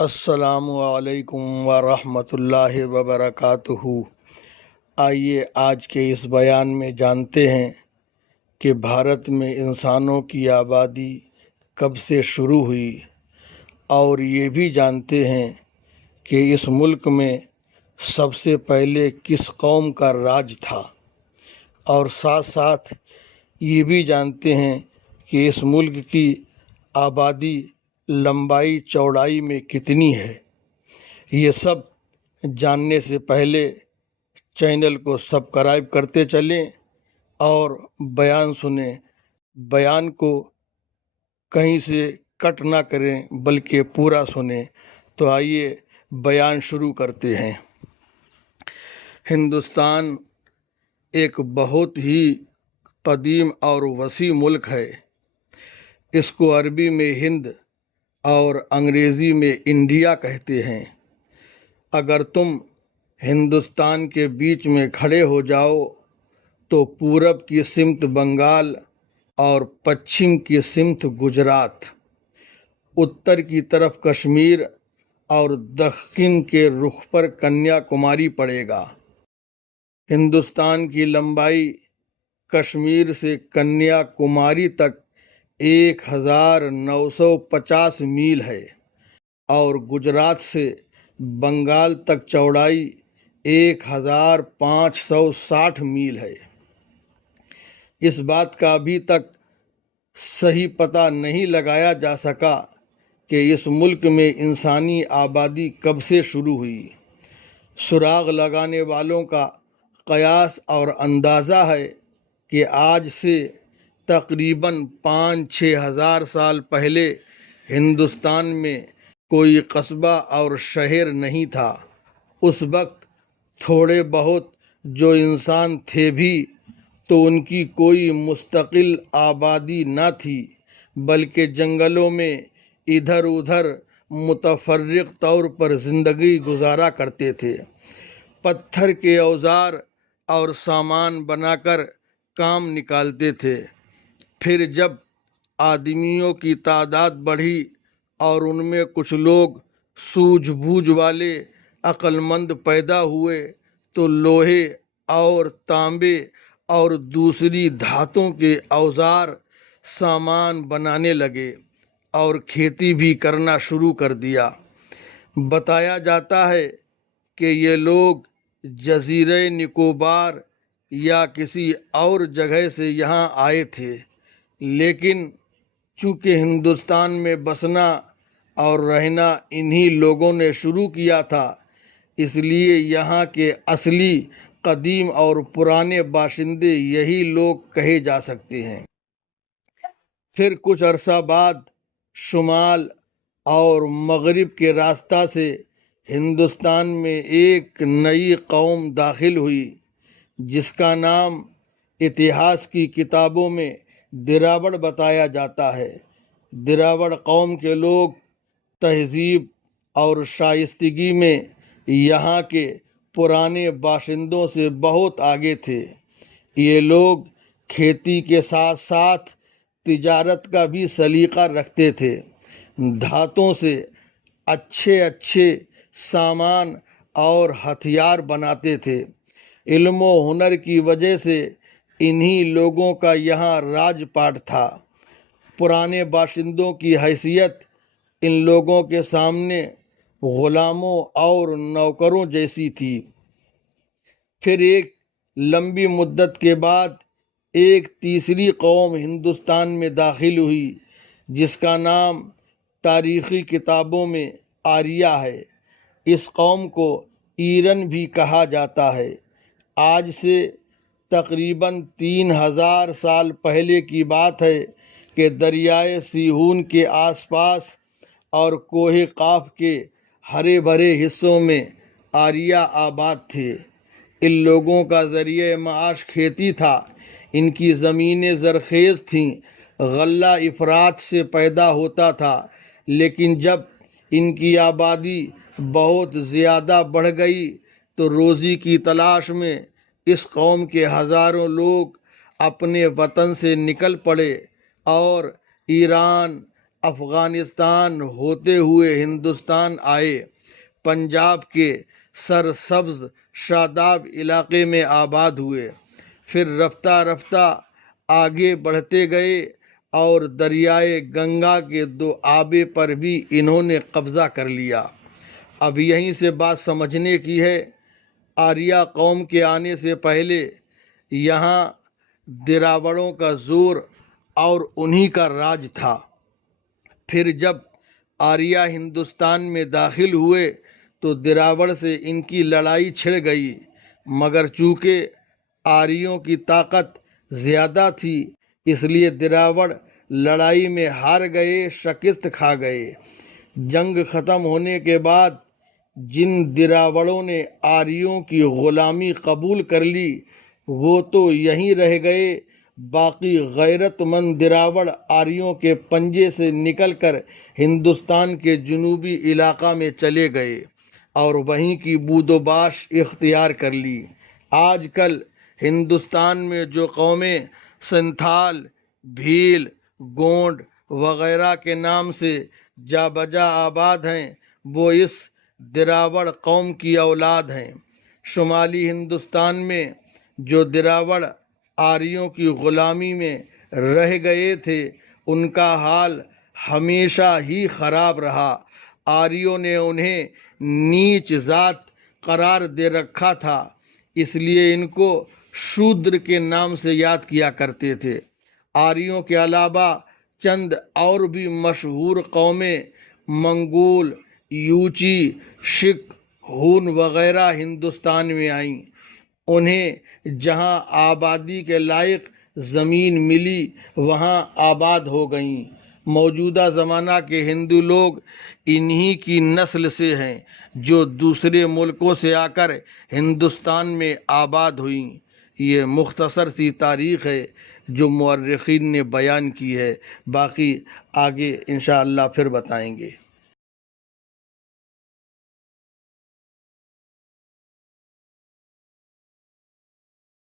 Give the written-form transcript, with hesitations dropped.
السلام علیکم ورحمۃ اللہ وبرکاتہ۔ آئیے آج کے اس بیان میں جانتے ہیں کہ بھارت میں انسانوں کی آبادی کب سے شروع ہوئی، اور یہ بھی جانتے ہیں کہ اس ملک میں سب سے پہلے کس قوم کا راج تھا، اور ساتھ ساتھ یہ بھی جانتے ہیں کہ اس ملک کی آبادی لمبائی چوڑائی میں کتنی ہے۔ یہ سب جاننے سے پہلے چینل کو سبسکرائب کرتے چلیں اور بیان سنیں، بیان کو کہیں سے کٹ نہ کریں بلکہ پورا سنیں۔ تو آئیے بیان شروع کرتے ہیں۔ ہندوستان ایک بہت ہی قدیم اور وسیع ملک ہے۔ اس کو عربی میں ہند اور انگریزی میں انڈیا کہتے ہیں۔ اگر تم ہندوستان کے بیچ میں کھڑے ہو جاؤ تو پورب کی سمت بنگال اور پچھم کی سمت گجرات، اتر کی طرف کشمیر اور دکن کے رخ پر کنیا کماری پڑے گا۔ ہندوستان کی لمبائی کشمیر سے کنیا کماری تک 1950 میل ہے، اور گجرات سے بنگال تک چوڑائی 1560 میل ہے۔ اس بات کا ابھی تک صحیح پتہ نہیں لگایا جا سکا کہ اس ملک میں انسانی آبادی کب سے شروع ہوئی۔ سراغ لگانے والوں کا قیاس اور اندازہ ہے کہ آج سے تقریباً 5-6 ہزار سال پہلے ہندوستان میں کوئی قصبہ اور شہر نہیں تھا۔ اس وقت تھوڑے بہت جو انسان تھے بھی تو ان کی کوئی مستقل آبادی نہ تھی، بلکہ جنگلوں میں ادھر ادھر متفرق طور پر زندگی گزارا کرتے تھے۔ پتھر کے اوزار اور سامان بنا کر کام نکالتے تھے۔ پھر جب آدمیوں کی تعداد بڑھی اور ان میں کچھ لوگ سوجھ بوجھ والے عقل مند پیدا ہوئے تو لوہے اور تانبے اور دوسری دھاتوں کے اوزار سامان بنانے لگے اور کھیتی بھی کرنا شروع کر دیا۔ بتایا جاتا ہے کہ یہ لوگ جزیرہ نکوبار یا کسی اور جگہ سے یہاں آئے تھے، لیکن چونکہ ہندوستان میں بسنا اور رہنا انہی لوگوں نے شروع کیا تھا، اس لیے یہاں کے اصلی قدیم اور پرانے باشندے یہی لوگ کہے جا سکتے ہیں۔ پھر کچھ عرصہ بعد شمال اور مغرب کے راستہ سے ہندوستان میں ایک نئی قوم داخل ہوئی جس کا نام اتہاس کی کتابوں میں دراوڑ بتایا جاتا ہے۔ دراوڑ قوم کے لوگ تہذیب اور شائستگی میں یہاں کے پرانے باشندوں سے بہت آگے تھے۔ یہ لوگ کھیتی کے ساتھ ساتھ تجارت کا بھی سلیقہ رکھتے تھے۔ دھاتوں سے اچھے سامان اور ہتھیار بناتے تھے۔ علم و ہنر کی وجہ سے انہی لوگوں کا یہاں راج پاٹ تھا۔ پرانے باشندوں کی حیثیت ان لوگوں کے سامنے غلاموں اور نوکروں جیسی تھی۔ پھر ایک لمبی مدت کے بعد ایک تیسری قوم ہندوستان میں داخل ہوئی جس کا نام تاریخی کتابوں میں آریہ ہے۔ اس قوم کو ایرن بھی کہا جاتا ہے۔ آج سے تقریباً 3000 سال پہلے کی بات ہے کہ دریائے سیہون کے آس پاس اور کوہ قاف کے ہرے بھرے حصوں میں آریہ آباد تھے۔ ان لوگوں کا ذریعہ معاش کھیتی تھا۔ ان کی زمینیں زرخیز تھیں، غلہ افراط سے پیدا ہوتا تھا، لیکن جب ان کی آبادی بہت زیادہ بڑھ گئی تو روزی کی تلاش میں اس قوم کے ہزاروں لوگ اپنے وطن سے نکل پڑے اور ایران، افغانستان ہوتے ہوئے ہندوستان آئے، پنجاب کے سرسبز شاداب علاقے میں آباد ہوئے، پھر رفتہ رفتہ آگے بڑھتے گئے اور دریائے گنگا کے دو آبے پر بھی انہوں نے قبضہ کر لیا۔ اب یہیں سے بات سمجھنے کی ہے، آریہ قوم کے آنے سے پہلے یہاں دراوڑوں کا زور اور انہی کا راج تھا۔ پھر جب آریہ ہندوستان میں داخل ہوئے تو دراوڑ سے ان کی لڑائی چھڑ گئی، مگر چونکہ آریوں کی طاقت زیادہ تھی اس لیے دراوڑ لڑائی میں ہار گئے، شکست کھا گئے۔ جنگ ختم ہونے کے بعد جن دراوڑوں نے آریوں کی غلامی قبول کر لی وہ تو یہیں رہ گئے، باقی غیرت مند دراوڑ آریوں کے پنجے سے نکل کر ہندوستان کے جنوبی علاقہ میں چلے گئے اور وہیں کی بود و باش اختیار کر لی۔ آج کل ہندوستان میں جو قومیں سنتھال، بھیل، گونڈ وغیرہ کے نام سے جا بجا آباد ہیں وہ اس دراوڑ قوم کی اولاد ہیں۔ شمالی ہندوستان میں جو دراوڑ آریوں کی غلامی میں رہ گئے تھے ان کا حال ہمیشہ ہی خراب رہا۔ آریوں نے انہیں نیچ ذات قرار دے رکھا تھا، اس لیے ان کو شودر کے نام سے یاد کیا کرتے تھے۔ آریوں کے علاوہ چند اور بھی مشہور قومیں منگول، یوچی، شک، ہون وغیرہ ہندوستان میں آئیں۔ انہیں جہاں آبادی کے لائق زمین ملی وہاں آباد ہو گئیں۔ موجودہ زمانہ کے ہندو لوگ انہی کی نسل سے ہیں جو دوسرے ملکوں سے آ کر ہندوستان میں آباد ہوئیں۔ یہ مختصر سی تاریخ ہے جو مورخین نے بیان کی ہے، باقی آگے انشاءاللہ پھر بتائیں گے۔